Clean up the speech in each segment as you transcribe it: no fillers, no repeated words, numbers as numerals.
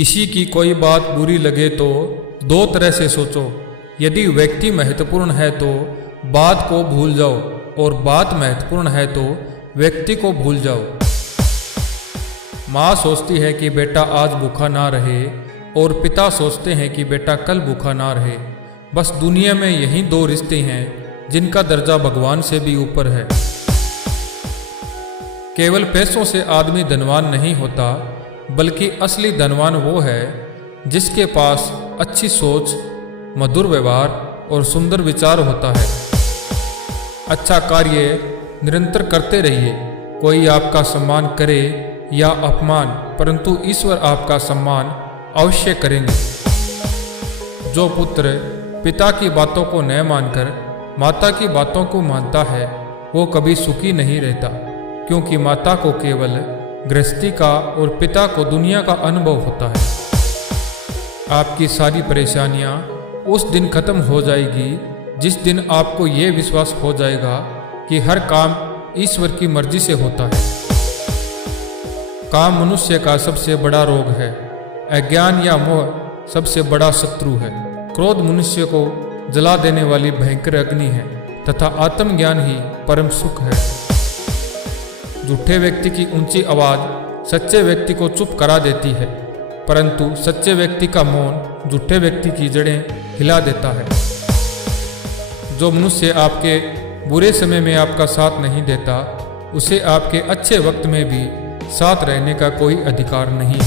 किसी की कोई बात बुरी लगे तो दो तरह से सोचो। यदि व्यक्ति महत्वपूर्ण है तो बात को भूल जाओ और बात महत्वपूर्ण है तो व्यक्ति को भूल जाओ। माँ सोचती है कि बेटा आज भूखा ना रहे और पिता सोचते हैं कि बेटा कल भूखा ना रहे। बस दुनिया में यही दो रिश्ते हैं जिनका दर्जा भगवान से भी ऊपर है। केवल पैसों से आदमी धनवान नहीं होता, बल्कि असली धनवान वो है जिसके पास अच्छी सोच, मधुर व्यवहार और सुंदर विचार होता है। अच्छा कार्य निरंतर करते रहिए। कोई आपका सम्मान करे या अपमान, परंतु ईश्वर आपका सम्मान अवश्य करेंगे। जो पुत्र पिता की बातों को न मानकर माता की बातों को मानता है वो कभी सुखी नहीं रहता, क्योंकि माता को केवल गृहस्थी का और पिता को दुनिया का अनुभव होता है। आपकी सारी परेशानियां उस दिन खत्म हो जाएगी जिस दिन आपको ये विश्वास हो जाएगा कि हर काम ईश्वर की मर्जी से होता है। काम मनुष्य का सबसे बड़ा रोग है। अज्ञान या मोह सबसे बड़ा शत्रु है। क्रोध मनुष्य को जला देने वाली भयंकर अग्नि है तथा आत्मज्ञान ही परम सुख है। झूठे व्यक्ति की ऊंची आवाज सच्चे व्यक्ति को चुप करा देती है, परंतु सच्चे व्यक्ति का मौन झूठे व्यक्ति की जड़ें हिला देता है। जो मनुष्य आपके बुरे समय में आपका साथ नहीं देता, उसे आपके अच्छे वक्त में भी साथ रहने का कोई अधिकार नहीं।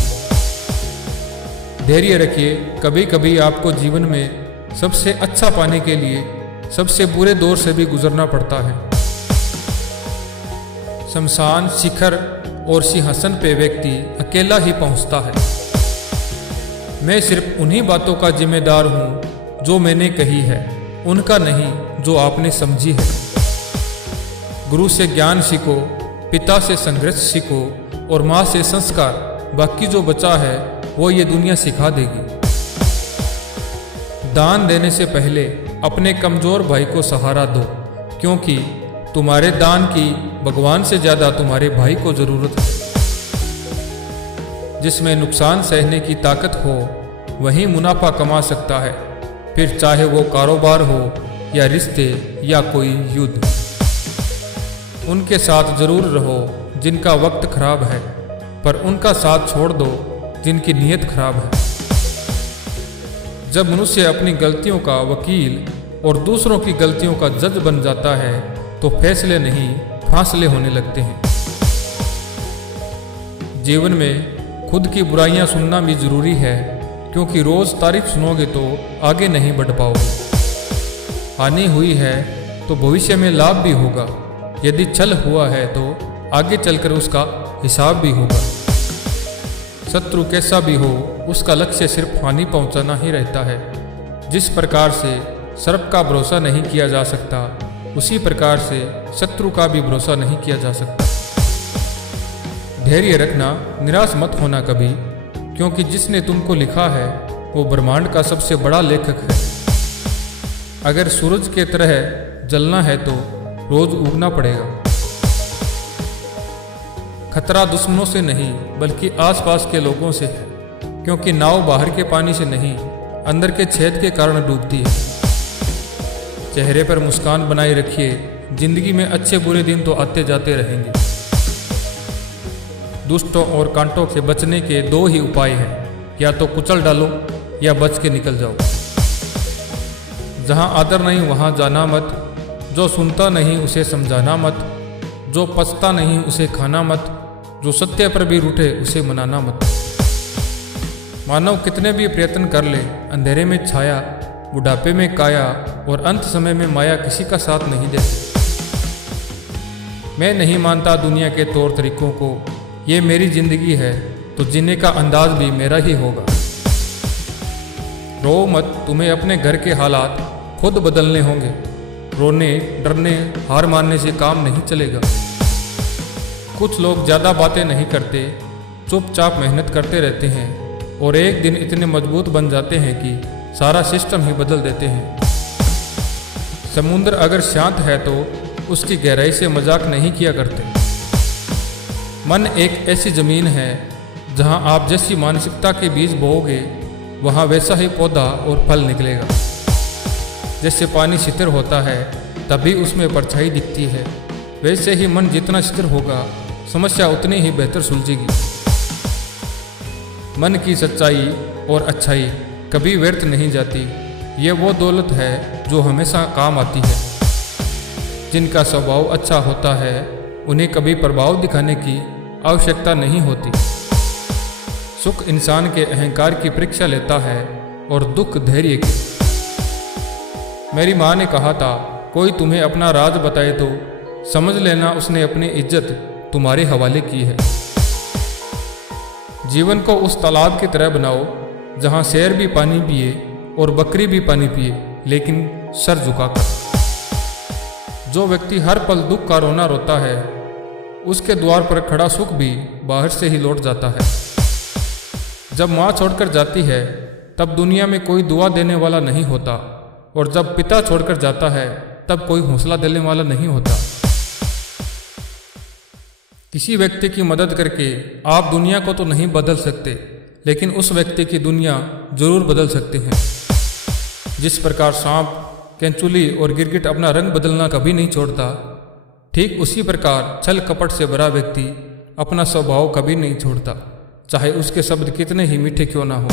धैर्य रखिए। कभी कभी आपको जीवन में सबसे अच्छा पाने के लिए सबसे बुरे दौर से भी गुजरना पड़ता है। शमशान, शिखर और सिंहासन पे व्यक्ति अकेला ही पहुंचता है। मैं सिर्फ उन्हीं बातों का जिम्मेदार हूं जो मैंने कही है, उनका नहीं जो आपने समझी है। गुरु से ज्ञान सीखो, पिता से संघर्ष सीखो और माँ से संस्कार। बाकी जो बचा है वो ये दुनिया सिखा देगी। दान देने से पहले अपने कमजोर भाई को सहारा दो, क्योंकि तुम्हारे दान की भगवान से ज्यादा तुम्हारे भाई को जरूरत है। जिसमें नुकसान सहने की ताकत हो वही मुनाफा कमा सकता है, फिर चाहे वो कारोबार हो या रिश्ते या कोई युद्ध। उनके साथ जरूर रहो जिनका वक्त खराब है, पर उनका साथ छोड़ दो जिनकी नीयत खराब है। जब मनुष्य अपनी गलतियों का वकील और दूसरों की गलतियों का जज बन जाता है तो फैसले नहीं फासले होने लगते हैं। जीवन में खुद की बुराइयां सुनना भी जरूरी है, क्योंकि रोज तारीफ सुनोगे तो आगे नहीं बढ़ पाओगे। हानि हुई है तो भविष्य में लाभ भी होगा। यदि छल हुआ है तो आगे चलकर उसका हिसाब भी होगा। शत्रु कैसा भी हो, उसका लक्ष्य सिर्फ हानि पहुंचाना ही रहता है। जिस प्रकार से सर्प का भरोसा नहीं किया जा सकता, उसी प्रकार से शत्रु का भी भरोसा नहीं किया जा सकता। धैर्य रखना, निराश मत होना कभी, क्योंकि जिसने तुमको लिखा है वो ब्रह्मांड का सबसे बड़ा लेखक है। अगर सूरज के तरह जलना है तो रोज उगना पड़ेगा। खतरा दुश्मनों से नहीं बल्कि आसपास के लोगों से है, क्योंकि नाव बाहर के पानी से नहीं अंदर के छेद के कारण डूबती है। चेहरे पर मुस्कान बनाए रखिए। जिंदगी में अच्छे बुरे दिन तो आते जाते रहेंगे। दुष्टों और कांटों से बचने के दो ही उपाय हैं, या तो कुचल डालो या बच के निकल जाओ। जहां आदर नहीं वहां जाना मत। जो सुनता नहीं उसे समझाना मत। जो पचता नहीं उसे खाना मत। जो सत्य पर भी रूठे उसे मनाना मत। मानव कितने भी प्रयत्न कर ले, अंधेरे में छाया, बुढ़ापे में काया और अंत समय में माया किसी का साथ नहीं देती। मैं नहीं मानता दुनिया के तौर तरीकों को। ये मेरी जिंदगी है तो जीने का अंदाज भी मेरा ही होगा। रो मत, तुम्हें अपने घर के हालात खुद बदलने होंगे। रोने, डरने, हार मानने से काम नहीं चलेगा। कुछ लोग ज़्यादा बातें नहीं करते, चुपचाप मेहनत करते रहते हैं और एक दिन इतने मजबूत बन जाते हैं कि सारा सिस्टम ही बदल देते हैं। समुद्र अगर शांत है तो उसकी गहराई से मजाक नहीं किया करते। मन एक ऐसी जमीन है जहाँ आप जैसी मानसिकता के बीज बोओगे वहाँ वैसा ही पौधा और फल निकलेगा। जैसे पानी शीतल होता है तभी उसमें परछाई दिखती है, वैसे ही मन जितना शीतल होगा समस्या उतनी ही बेहतर सुलझेगी। मन की सच्चाई और अच्छाई कभी व्यर्थ नहीं जाती। ये वो दौलत है जो हमेशा काम आती है। जिनका स्वभाव अच्छा होता है उन्हें कभी प्रभाव दिखाने की आवश्यकता नहीं होती। सुख इंसान के अहंकार की परीक्षा लेता है और दुख धैर्य की। मेरी माँ ने कहा था, कोई तुम्हें अपना राज बताए तो समझ लेना उसने अपनी इज्जत तुम्हारे हवाले की है। जीवन को उस तालाब की तरह बनाओ जहाँ शेर भी पानी पिए और बकरी भी पानी पिए, लेकिन सर झुकाकर। जो व्यक्ति हर पल दुख का रोना रोता है उसके द्वार पर खड़ा सुख भी बाहर से ही लौट जाता है। जब माँ छोड़कर जाती है तब दुनिया में कोई दुआ देने वाला नहीं होता, और जब पिता छोड़कर जाता है तब कोई हौसला देने वाला नहीं होता। किसी व्यक्ति की मदद करके आप दुनिया को तो नहीं बदल सकते, लेकिन उस व्यक्ति की दुनिया जरूर बदल सकते हैं। जिस प्रकार सांप, केंचुली और गिरगिट अपना रंग बदलना कभी नहीं छोड़ता, ठीक उसी प्रकार छल कपट से भरा व्यक्ति अपना स्वभाव कभी नहीं छोड़ता, चाहे उसके शब्द कितने ही मीठे क्यों ना हो।